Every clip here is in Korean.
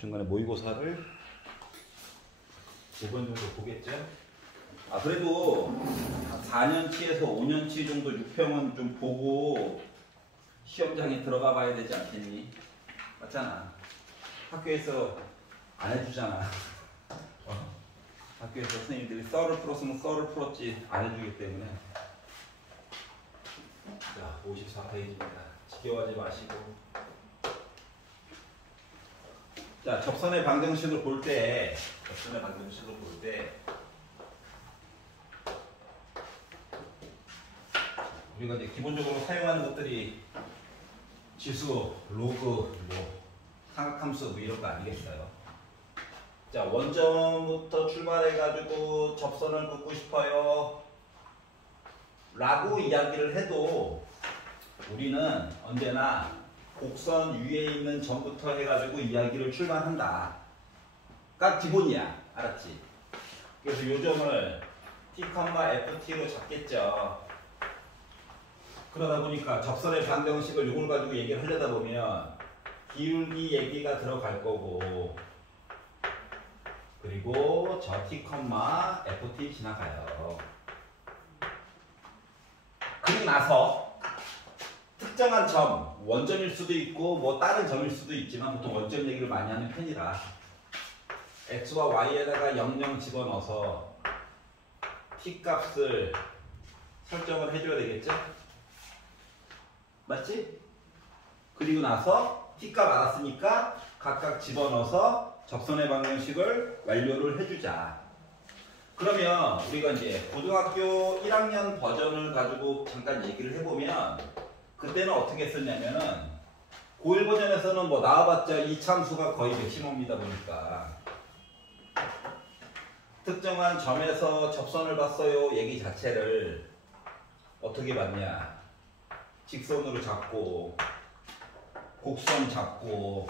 중간에 모의고사를 5번 정도 보겠죠? 그래도 4년치에서 5년치 정도 6평은 좀 보고 시험장에 들어가 봐야 되지 않겠니? 맞잖아. 학교에서 안 해주잖아. 학교에서 선생님들이 썰을 풀었으면 썰을 풀었지 안 해주기 때문에. 자, 54페이지입니다. 지겨워하지 마시고. 자, 접선의 방정식을 볼 때, 우리가 이제 기본적으로 사용하는 것들이 지수, 로그, 삼각함수 이런 거 아니겠어요? 자, 원점부터 출발해가지고 접선을 긋고 싶어요 라고 이야기를 해도 우리는 언제나 곡선 위에 있는 점부터 해가지고 이야기를 출발한다. 가 기본이야. 알았지? 그래서 요 점을 t, ft로 잡겠죠. 그러다 보니까 접선의 방정식을 요걸 가지고 얘기를 하려다 보면 기울기 얘기가 들어갈 거고, 그리고 저 t, ft 지나가요. 그리고 나서 특정한 점, 원점일 수도 있고 다른 점일 수도 있지만 보통 원점 얘기를 많이 하는 편이라 x와 y에다가 00 집어넣어서 t 값을 설정을 해줘야 되겠죠? 맞지? 그리고 나서 t 값 알았으니까 각각 집어넣어서 접선의 방정식을 완료를 해주자. 그러면 우리가 이제 고등학교 1학년 버전을 가지고 잠깐 얘기를 해보면 그때는 어떻게 했었냐면은 고1 버전에서는 나와봤자 이 참수가 거의 맥시멈이다 보니까 특정한 점에서 접선을 봤어요 얘기 자체를 어떻게 봤냐, 직선으로 잡고 곡선 잡고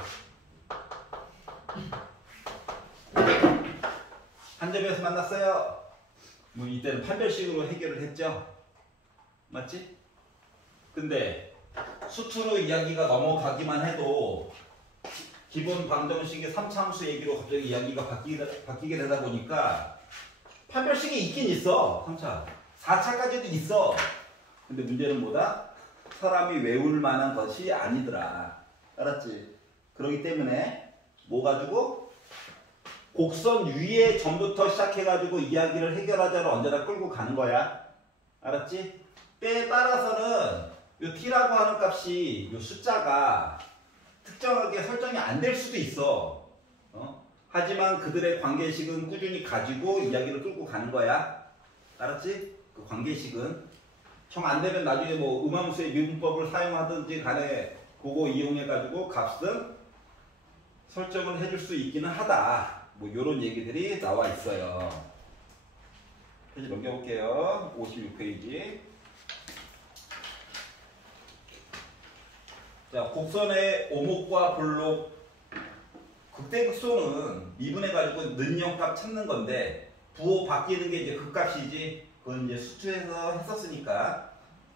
한 점에서 만났어요. 이때는 판별식으로 해결을 했죠. 맞지? 근데 수투로 이야기가 넘어가기만 해도 기본 방정식의 3차함수 얘기로 갑자기 이야기가 바뀌게 되다 보니까 판별식이 있긴 있어. 3차. 4차까지도 있어. 근데 문제는 뭐다? 사람이 외울 만한 것이 아니더라. 알았지? 그렇기 때문에 뭐 가지고? 곡선 위에 점부터 시작해가지고 이야기를 해결하자로 언제나 끌고 가는 거야. 알았지? 때에 따라서는 요 t라고 하는 값이 요 숫자가 특정하게 설정이 안 될 수도 있어. 하지만 그들의 관계식은 꾸준히 가지고 이야기를 끌고 가는 거야. 알았지? 그 관계식은 정 안 되면 나중에 음함수의 미분법을 사용하든지 간에 그거 이용해가지고 값은 설정을 해줄 수 있기는 하다. 요런 얘기들이 나와 있어요. 페이지 넘겨볼게요. 56페이지. 자, 곡선의 오목과 볼록, 극대극소는 미분해가지고 는영값 찾는 건데 부호 바뀌는 게 이제 극값이지. 그건 이제 수투에서 했었으니까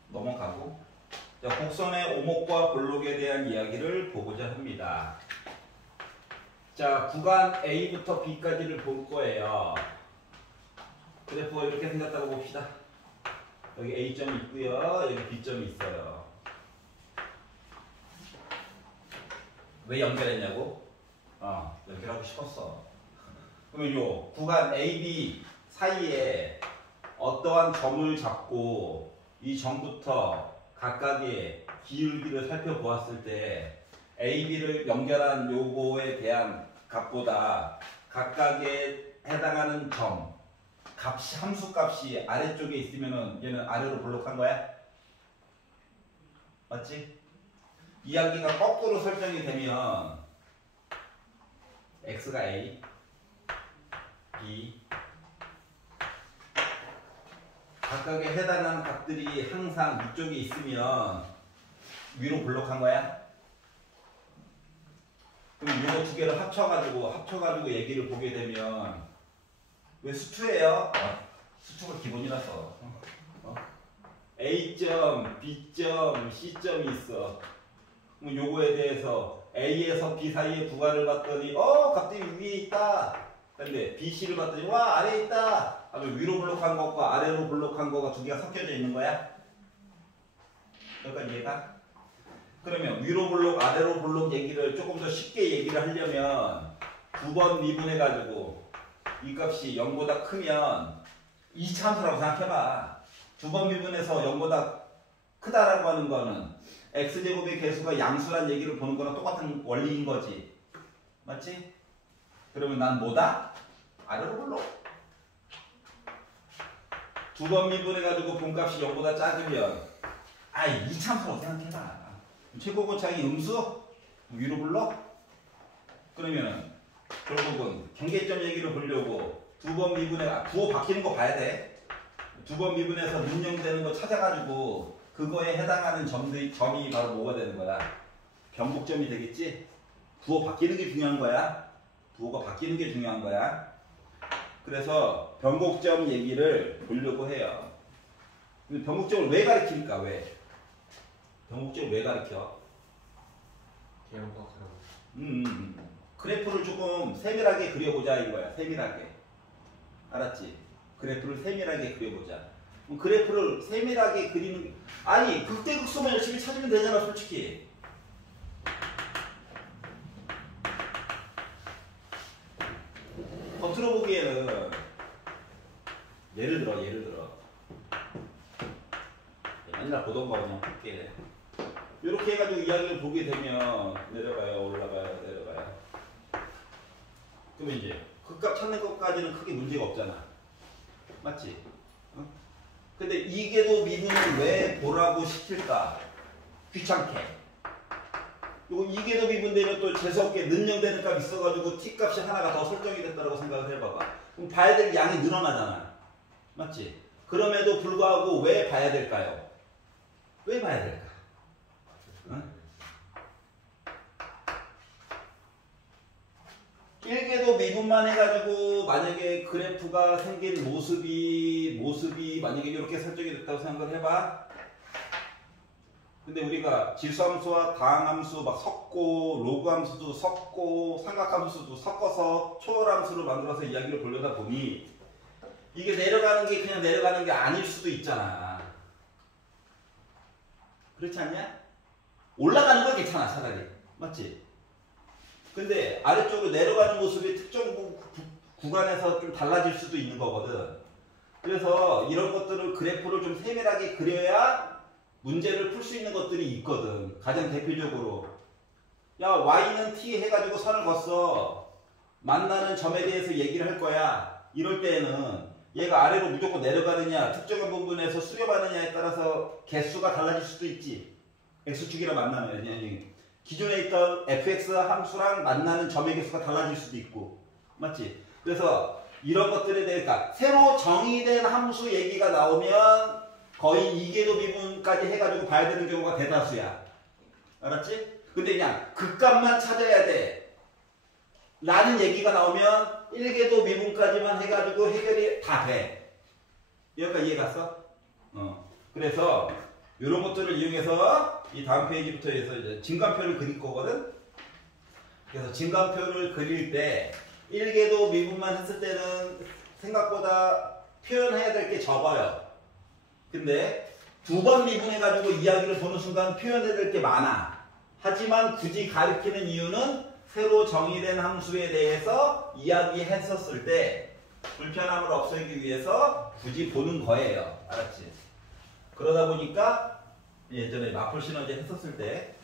넘어가고. 자, 곡선의 오목과 볼록에 대한 이야기를 보고자 합니다. 자, 구간 A부터 B까지를 볼 거예요. 그래프가 이렇게 생겼다고 봅시다. 여기 A점이 있고요. 여기 B점이 있어요. 왜 연결했냐고? 연결하고 싶었어. 그러면 요 구간 AB 사이에 어떠한 점을 잡고 이 점부터 각각의 기울기를 살펴보았을 때 AB를 연결한 요거에 대한 값보다 각각에 해당하는 점 값이, 함수 값이 아래쪽에 있으면은 얘는 아래로 볼록한 거야? 맞지? 이야기가 거꾸로 설정이 되면 x가 a, b 각각에 해당하는 값들이 항상 위쪽에 있으면 위로 볼록한 거야? 그럼 이거 두 개를 합쳐가지고 얘기를 보게 되면 왜 수투예요? 수투가 기본이라서 A점, B점, C점이 있어. 그럼 요거에 대해서 A에서 B 사이의 구간을 봤더니 위에 있다. 근데 BC를 봤더니 와 아래에 있다. 하면 위로 블록한 것과 아래로 블록한 거가 두 개가 섞여져 있는 거야. 여기까지 이해가? 그러면 위로 블록 아래로 블록 얘기를 조금 더 쉽게 얘기를 하려면 두 번 미분해가지고 이 값이 0보다 크면 이차함수라고 생각해봐. 두 번 미분해서 0보다 크다라고 하는 거는 x제곱의 개수가 양수란 얘기를 보는 거랑 똑같은 원리인 거지. 맞지? 그러면 난 뭐다? 아래로 블록. 두 번 미분해가지고 본값이 0보다 작으면 아이 이차함수라고 생각해봐. 최고고차이 음수? 위로 불러? 그러면은 결국은 경계점 얘기를 보려고 두 번 미분해 부호 바뀌는 거 봐야 돼. 두 번 미분해서 능령되는 거 찾아가지고 그거에 해당하는 점이 바로 뭐가 되는 거야? 변곡점이 되겠지? 부호 바뀌는 게 중요한 거야. 부호가 바뀌는 게 중요한 거야. 그래서 변곡점 얘기를 보려고 해요. 변곡점을 왜 가르칩니까? 왜? 변곡점을 왜 가르쳐? 그래프를 조금 세밀하게 그려보자 이거야. 세밀하게. 알았지? 그래프를 세밀하게 그려보자. 그래프를 세밀하게 그리는 아니 극대극소만 열심히 찾으면 되잖아 솔직히. 겉으로 보기에는 예를 들어 맨날 보던 거 그냥 볼게. 이렇게 해가지고 이야기를 보게 되면 내려가요 올라가요 내려가요. 그러면 이제 극값 찾는 것까지는 크게 문제가 없잖아. 맞지? 어? 근데 이게도 미분을 왜 보라고 시킬까? 귀찮게. 그리고 이게도 미분되면 또 재수없게 능령되는 값 있어가지고 t값이 하나가 더 설정이 됐다고 생각을 해봐봐. 그럼 봐야 될 양이 늘어나잖아. 맞지? 그럼에도 불구하고 왜 봐야 될까요? 왜 봐야 될까? 어? 1개도 미분만 해가지고 만약에 그래프가 생긴 모습이 만약에 이렇게 설정이 됐다고 생각을 해봐. 근데 우리가 질소함수와 다항함수 막 섞고 로그함수도 섞고 삼각함수도 섞어서 초월함수를 만들어서 이야기를 보려다 보니 이게 내려가는 게 그냥 내려가는 게 아닐 수도 있잖아. 그렇지 않냐? 올라가는 건 괜찮아 차라리. 맞지? 근데 아래쪽으로 내려가는 모습이 특정 구간에서 좀 달라질 수도 있는 거거든. 그래서 이런 것들을 그래프를 좀 세밀하게 그려야 문제를 풀 수 있는 것들이 있거든. 가장 대표적으로 야 y는 t 해가지고 선을 그었어. 만나는 점에 대해서 얘기를 할 거야. 이럴 때에는 얘가 아래로 무조건 내려가느냐 특정한 부분에서 수렴하느냐에 따라서 개수가 달라질 수도 있지. x축이랑 만나면 기존에 있던 fx 함수랑 만나는 점의 개수가 달라질 수도 있고. 맞지? 그래서 이런 것들에 대해 새로 정의된 함수 얘기가 나오면 거의 2궤도 미분까지 해가지고 봐야 되는 경우가 대다수야. 알았지? 근데 그냥 극값만 찾아야 돼 라는 얘기가 나오면 1궤도 미분까지만 해가지고 해결이 다 돼. 여기까지 이해 갔어? 그래서 이런 것들을 이용해서 이 다음 페이지부터 해서 이제 진간표를 그릴 거거든. 그래서 진간표를 그릴 때 1궤도 미분만 했을 때는 생각보다 표현해야 될 게 적어요. 근데 두 번 미분해가지고 이야기를 보는 순간 표현해야 될 게 많아. 하지만 굳이 가리키는 이유는 새로 정의된 함수에 대해서 이야기했었을 때 불편함을 없애기 위해서 굳이 보는 거예요. 알았지? 그러다 보니까 예전에 마플 시너지 했었을 때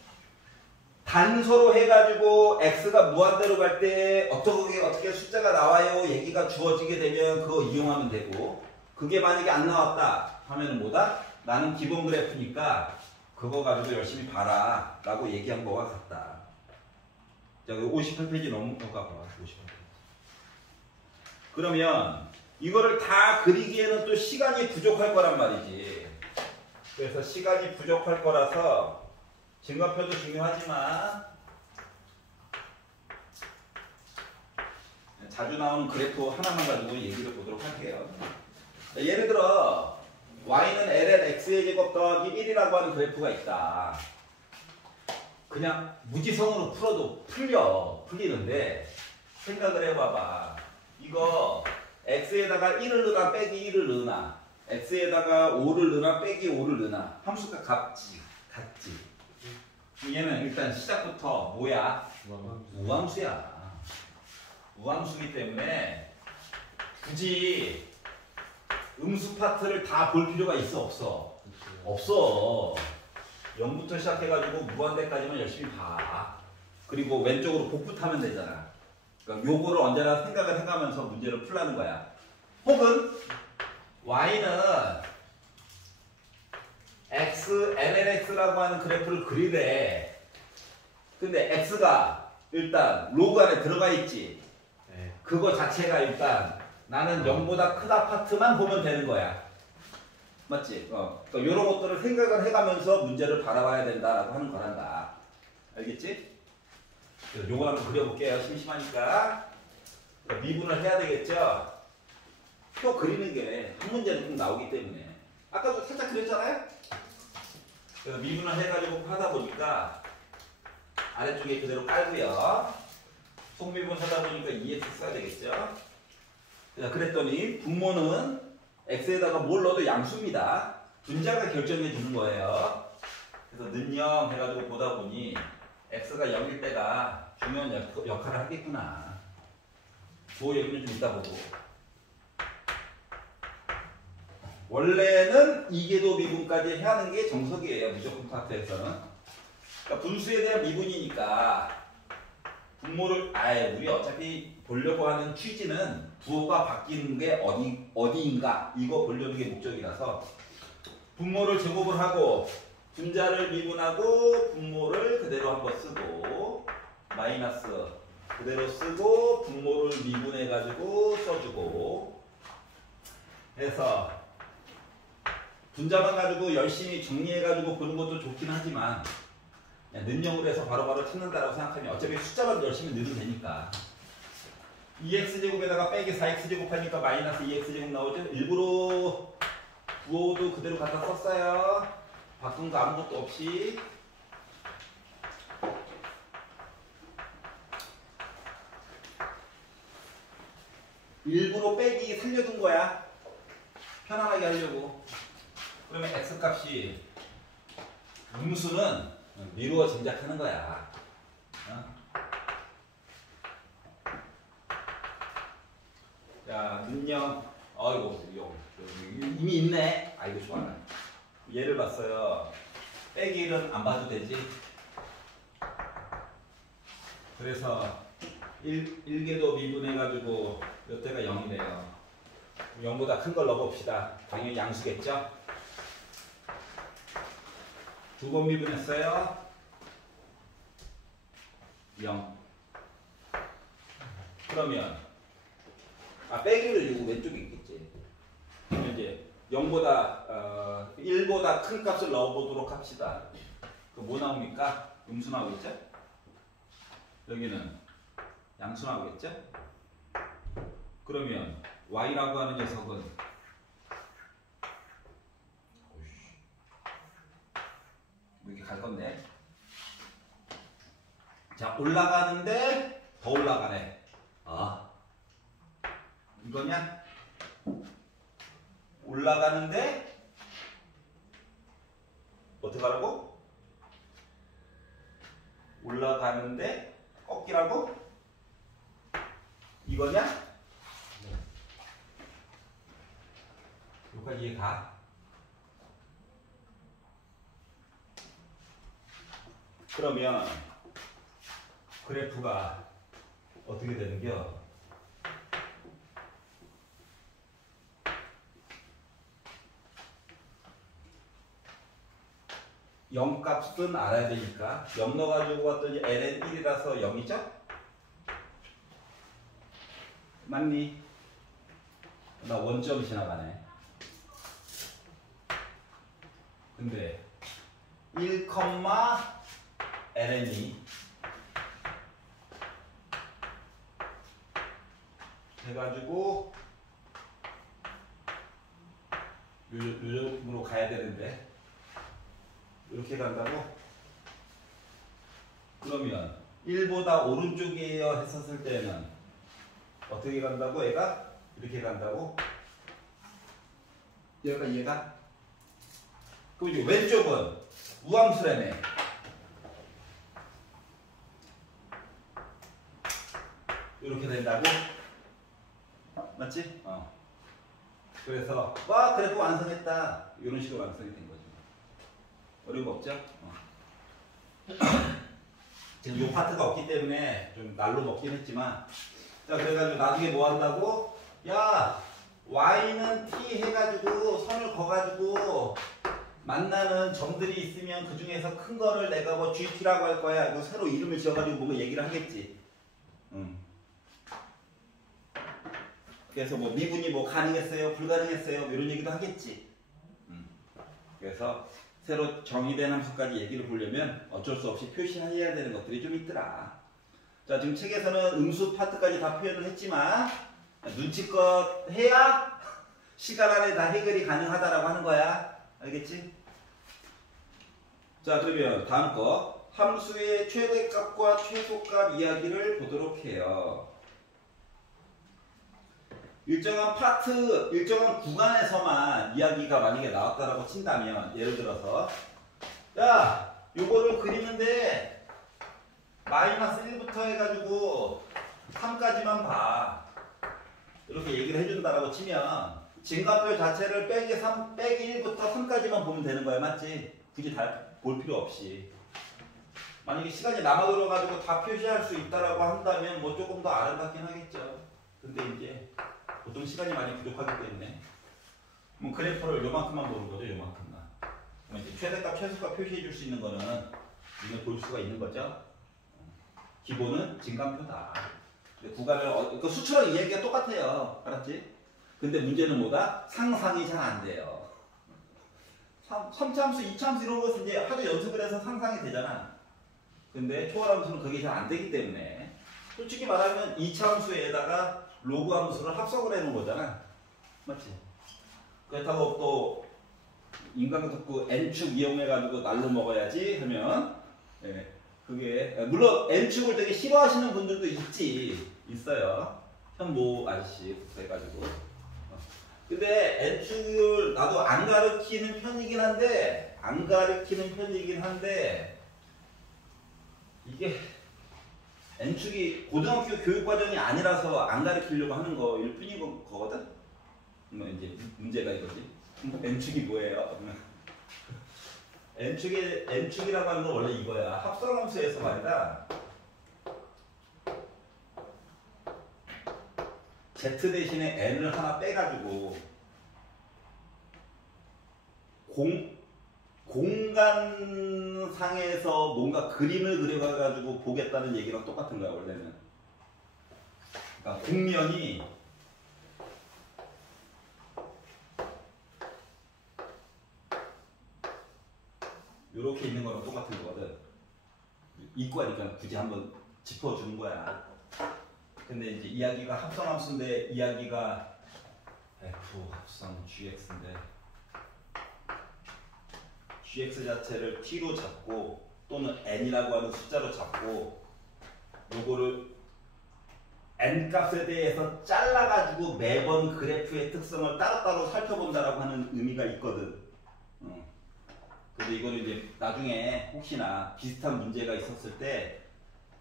단서로 해가지고 x가 무한대로 갈 때 어떻게 숫자가 나와요 얘기가 주어지게 되면 그거 이용하면 되고, 그게 만약에 안 나왔다 하면은 뭐다? 나는 기본 그래프니까 그거 가지고 열심히 봐라 라고 얘기한 거와 같다. 자, 58페이지 넘어가 봐. 58페이지. 그러면 이거를 다 그리기에는 또 시간이 부족할 거란 말이지. 그래서 시간이 부족할 거라서 증거표도 중요하지만 자주 나오는 그래프 하나만 가지고 얘기를 보도록 할게요. 예를 들어 y는 ln x의 제곱 더하기 1이라고 하는 그래프가 있다. 그냥 무지성으로 풀어도 풀리는데 생각을 해봐봐. 이거 x에다가 1을 넣으나 빼기 1을 넣으나 x에다가 5를 넣으나 빼기 5를 넣으나 함수가 같지. 얘는 일단 시작부터 뭐야? 우함수야. 우함수기 때문에 굳이 음수 파트를 다 볼 필요가 있어 없어? 없어. 0부터 시작해가지고 무한대까지만 열심히 봐. 그리고 왼쪽으로 복붙하면 되잖아. 그러니까 요거를 언제나 생각을 해가면서 문제를 풀라는 거야. 혹은 y는 x, lnx라고 하는 그래프를 그리래. 근데 x가 일단 로그 안에 들어가 있지. 그거 자체가 일단 나는 0보다 크다 파트만 보면 되는 거야. 맞지? 그러니까 이런 것들을 생각을 해가면서 문제를 바라봐야 된다라고 하는 거란다. 알겠지? 그래서 요거 한번 그려볼게요. 심심하니까. 그러니까 미분을 해야 되겠죠? 표 그리는 게 한 문제는 꼭 나오기 때문에. 아까도 살짝 그렸잖아요? 그래서 미분을 해가지고 하다 보니까 아래쪽에 그대로 깔고요. 속미분 하다 보니까 EX 써야 되겠죠? 자, 그랬더니 분모는 x에다가 뭘 넣어도 양수입니다. 분자가 결정해 주는 거예요. 그래서 는영 해가지고 보다 보니 x가 0일 때가 중요한 역할을 하겠구나. 그 얘기는 좀 이따 보고. 원래는 이계도 미분까지 해야 하는 게 정석이에요. 무조건 파트에서는. 그러니까 분수에 대한 미분이니까 분모를 우리 어차피 보려고 하는 취지는 부호가 바뀌는 게 어디인가 이거 보려는 게 목적이라서 분모를 제곱을 하고 분자를 미분하고 분모를 그대로 한번 쓰고 마이너스 그대로 쓰고 분모를 미분해 가지고 써주고 해서 분자만 가지고 열심히 정리해 가지고 보는 것도 좋긴 하지만 그냥 는영으로 해서 바로바로 찾는다라고 생각하면 어차피 숫자만 열심히 넣으면 되니까 2x제곱에다가 빼기 4x제곱 하니까 마이너스 2x제곱 나오죠? 일부러 부호도 그대로 갖다 썼어요. 바꾼 거 아무것도 없이. 일부러 빼기 살려둔 거야. 편안하게 하려고. 그러면 x값이 음수는 미루어 짐작하는 거야. 자, 는영. 아이고, 이미 있네. 아이고, 좋아. 얘를 봤어요. 빼기 1은 안 봐도 되지. 그래서 1계도 미분해가지고 몇 대가 0이래요. 0보다 큰 걸 넣어봅시다. 당연히 양수겠죠? 두 번 미분했어요. 0. 그러면 빼기를 이거 왼쪽에 있겠지. 그러면 이제 0보다 1보다 큰 값을 넣어보도록 합시다. 그 뭐 나옵니까? 음수 나오겠죠? 여기는 양수 나오겠죠? 그러면 y라고 하는 녀석은 이렇게 갈 건데. 자, 올라가는데 더 올라가네. 이거냐? 올라가는데 어떻게 하라고? 올라가는데 꺾이라고? 이거냐? 여기까지 이해 가? 그러면 그래프가 어떻게 되는겨? 영 값은 알아야 되니까 0 넣어가지고 왔더니 ln 1이라서 0이죠? 맞니? 나 원점 지나가네. 근데 1, ln이 해가지고 요쪽으로 가야 되는데 이렇게 간다고? 그러면 1보다 오른쪽이에요 했었을 때는 어떻게 간다고? 얘가 이렇게 간다고? 얘가? 그럼 이제 왼쪽은 우함수라며. 이렇게 된다고? 맞지? 그래서 와 그래도 완성했다. 이런 식으로 완성이 된 거죠. 어려운 거 없죠? 지금 이 파트가 없기 때문에 좀 날로 먹긴 했지만, 자 그래가지고 나중에 뭐 한다고? 야 y는 t 해가지고 선을 그어가지고 만나는 점들이 있으면 그 중에서 큰 거를 내가 뭐 gt라고 할 거야. 이거 새로 이름을 지어가지고 뭔가 얘기를 하겠지. 그래서 뭐 미분이 뭐 가능했어요, 불가능했어요, 뭐 이런 얘기도 하겠지. 그래서 새로 정의된 함수까지 얘기를 보려면 어쩔 수 없이 표시해야 되는 것들이 좀 있더라. 자, 지금 책에서는 음수 파트까지 다 표현을 했지만 눈치껏 해야 시간 안에 다 해결이 가능하다라고 하는 거야. 알겠지? 자, 그러면 다음 거 함수의 최대값과 최소값 이야기를 보도록 해요. 일정한 파트, 일정한 구간에서만 이야기가 만약에 나왔다라고 친다면, 예를 들어서 야 요거를 그리는데 마이너스 1부터 해가지고 3까지만 봐, 이렇게 얘기를 해준다라고 치면 진간표 자체를 빼기 1부터 3까지만 보면 되는 거야. 맞지? 굳이 다 볼 필요 없이. 만약에 시간이 남아들어가지고 다 표시할 수 있다라고 한다면 뭐 조금 더 아름답긴 하겠죠. 근데 이제 보통 시간이 많이 부족하기 때문에 뭐 그래프를 요만큼만 보는 거죠. 요만큼만. 그럼 이제 최대값, 최소값 표시해 줄 수 있는 거는 눈에 볼 수가 있는 거죠. 기본은 진간표다. 구간을, 그 수처럼 이야기가 똑같아요. 알았지? 근데 문제는 뭐다? 상상이 잘 안 돼요. 3차함수, 2차함수 이런 것은 이제 하도 연습을 해서 상상이 되잖아. 근데 초월함수는 그게 잘 안 되기 때문에 솔직히 말하면 2차함수에다가 로그 함수를 합성을 해놓은 거잖아. 맞지? 그렇다고 또 인간극구 n축 이용해가지고 날로 먹어야지 하면, 네, 그게 물론 n축을 되게 싫어하시는 분들도 있어요. 현모 아저씨 해가지고. 근데 n축을 나도 안 가르치는 편이긴 한데 이게 n축이 고등학교 교육과정이 아니라서 안 가르치려고 하는 거일 뿐인 거거든? 뭐 이제 문제가 이거지. n축이 뭐예요? n축이라고 하는 건 원래 이거야. 합성함수에서 말이다. z 대신에 n을 하나 빼가지고 공간상에서 뭔가 그림을 그려가지고 보겠다는 얘기랑 똑같은 거야, 원래는. 그러니까 공면이 이렇게 있는 거랑 똑같은 거거든. 있고 하니까 굳이 한번 짚어주는 거야. 근데 이제 이야기가 합성함수인데 이야기가 f 합성 gx인데 gx 자체를 t로 잡고 또는 n이라고 하는 숫자로 잡고 요거를 n 값에 대해서 잘라가지고 매번 그래프의 특성을 따로따로 살펴본다라고 하는 의미가 있거든. 근데 이거는 이제 나중에 혹시나 비슷한 문제가 있었을 때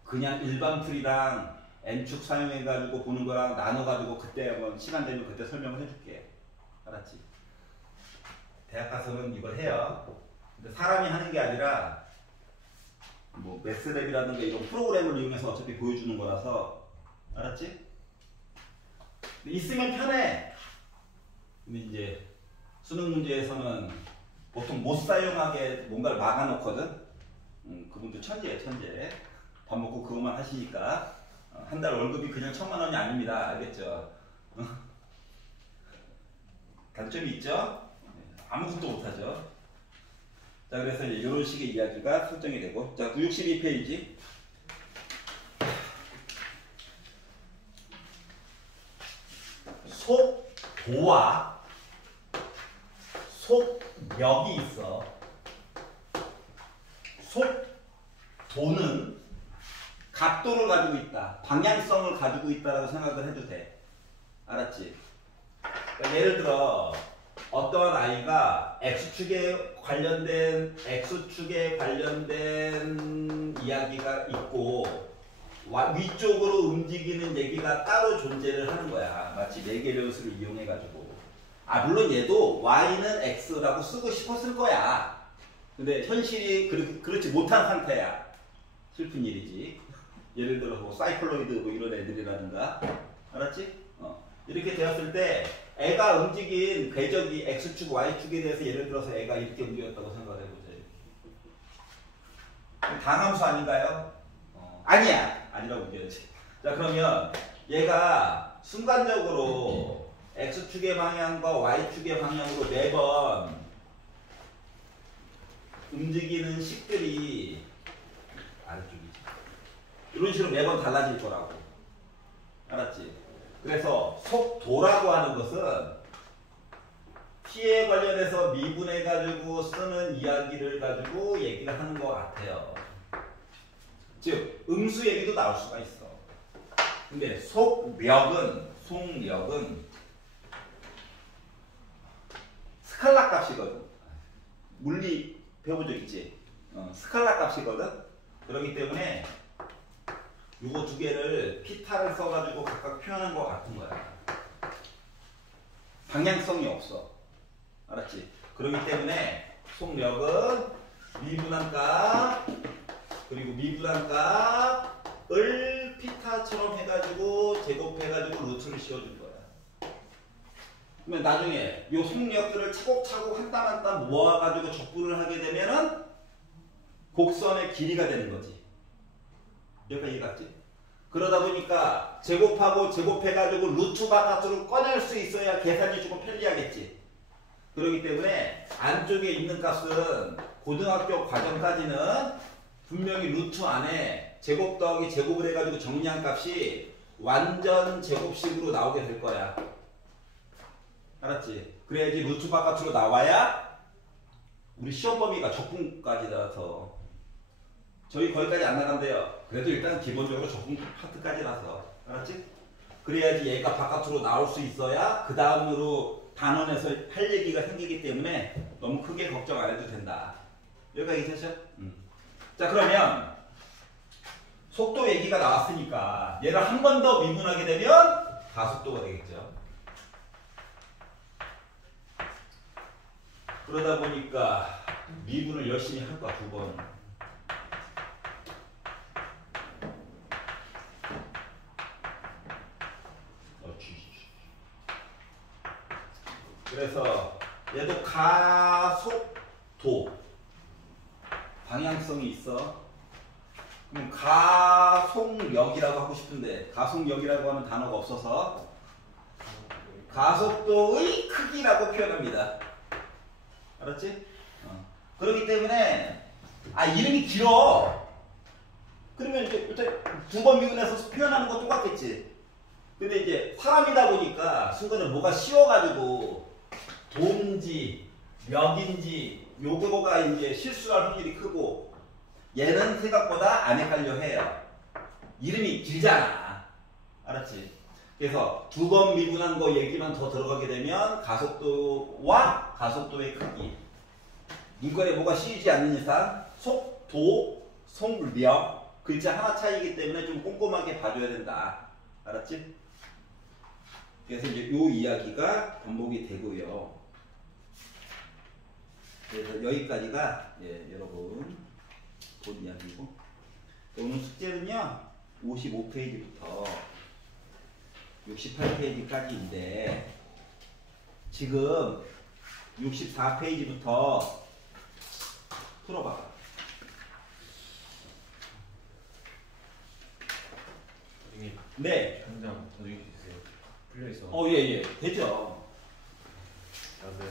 그냥 일반 풀이랑 n축 사용해가지고 보는 거랑 나눠가지고 그때 한번 시간 되면 그때 설명을 해줄게. 알았지? 대학 가서는 이걸 해요. 근데 사람이 하는 게 아니라 뭐 매스랩이라든가 이런 프로그램을 이용해서 어차피 보여주는 거라서. 알았지? 근데 있으면 편해. 근데 이제 수능 문제에서는 보통 못 사용하게 뭔가를 막아놓거든. 그분도 천재예요, 천재. 밥 먹고 그것만 하시니까. 한 달 월급이 그냥 1000만 원이 아닙니다. 알겠죠? 단점이 있죠? 아무것도 못하죠. 자, 그래서 이제 이런 식의 이야기가 설정이 되고. 자, 962페이지. 속도와 속력이 있어. 속도는 각도를 가지고 있다. 방향성을 가지고 있다라고 생각을 해도 돼. 알았지? 그러니까 예를 들어 어떤 아이가 X축에 관련된 이야기가 있고 위쪽으로 움직이는 얘기가 따로 존재를 하는 거야. 마치 매개변수를 이용해 가지고. 물론 얘도 Y는 X라고 쓰고 싶었을 거야. 근데 현실이 그렇지 못한 상태야. 슬픈 일이지. 예를 들어 뭐 사이클로이드 뭐 이런 애들이라든가. 알았지? 이렇게 되었을 때 애가 움직인 궤적이 X축, Y축에 대해서 예를 들어서 애가 이렇게 움직였다고 생각해보세요. 당함수 아닌가요? 아니야! 아니라고 움직여야지. 자, 그러면 얘가 순간적으로 X축의 방향과 Y축의 방향으로 매번 움직이는 식들이 아래쪽이지. 이런 식으로 매번 달라질 거라고. 알았지? 그래서 속도라고 하는 것은 T에 관련해서 미분해가지고 쓰는 이야기를 가지고 얘기를 하는 것 같아요. 즉, 음수 얘기도 나올 수가 있어. 근데 속력은 스칼라 값이거든. 물리 배워본 적 있지? 스칼라 값이거든. 그렇기 때문에 요거 두 개를 피타를 써가지고 각각 표현한 것 같은 거야. 방향성이 없어. 알았지? 그렇기 때문에 속력은 미분한 값 그리고 미분한 값을 피타처럼 해가지고 제곱해가지고 루트를 씌워줄 거야. 그러면 나중에 요 속력들을 차곡차곡 한 땀 한 땀 모아가지고 적분을 하게 되면은 곡선의 길이가 되는 거지. 여기까지 이해갔지? 그러다 보니까 제곱하고 제곱해가지고 루트 바깥으로 꺼낼 수 있어야 계산이 조금 편리하겠지. 그렇기 때문에 안쪽에 있는 값은 고등학교 과정까지는 분명히 루트 안에 제곱 더하기 제곱을 해가지고 정리한 값이 완전 제곱식으로 나오게 될 거야. 알았지? 그래야지 루트 바깥으로 나와야 우리 시험 범위가 적분까지라서 저희 거기까지 안 나간대요. 그래도 일단 기본적으로 적분 파트까지라서. 알았지? 그래야지 얘가 바깥으로 나올 수 있어야 그 다음으로 단원에서 할 얘기가 생기기 때문에 너무 크게 걱정 안 해도 된다. 여기까지 괜찮죠? 자, 그러면 속도 얘기가 나왔으니까 얘를 한 번 더 미분하게 되면 가속도가 되겠죠. 그러다 보니까 미분을 열심히 할 거야, 두 번. 그래서 얘도 가속도 방향성이 있어. 그럼 가속력이라고 하고 싶은데 가속력이라고 하는 단어가 없어서 가속도의 크기라고 표현합니다. 알았지? 그렇기 때문에 이름이 길어. 그러면 이제 두 번 미분해서 표현하는 건 똑같겠지. 근데 이제 사람이다 보니까 순간에 뭐가 쉬워가지고 도인지 력인지 요거가 이제 실수할 확률이 크고 얘는 생각보다 안 헷갈려 해요. 이름이 길잖아. 알았지? 그래서 두 번 미분한 거 얘기만 더 들어가게 되면 가속도와 가속도의 크기 문건에 뭐가 씌이지 않는 이상 속도, 속력 글자 하나 차이기 때문에 좀 꼼꼼하게 봐줘야 된다. 알았지? 그래서 이제 요 이야기가 반복이 되고요. 그래서 여기까지가 여러분 본 이야기고 오늘 숙제는요 55페이지부터 68페이지까지인데 지금 64페이지부터 풀어봐. 네. 당장 더 주실 수 있어요? 풀려있어. 예. 되죠. 네.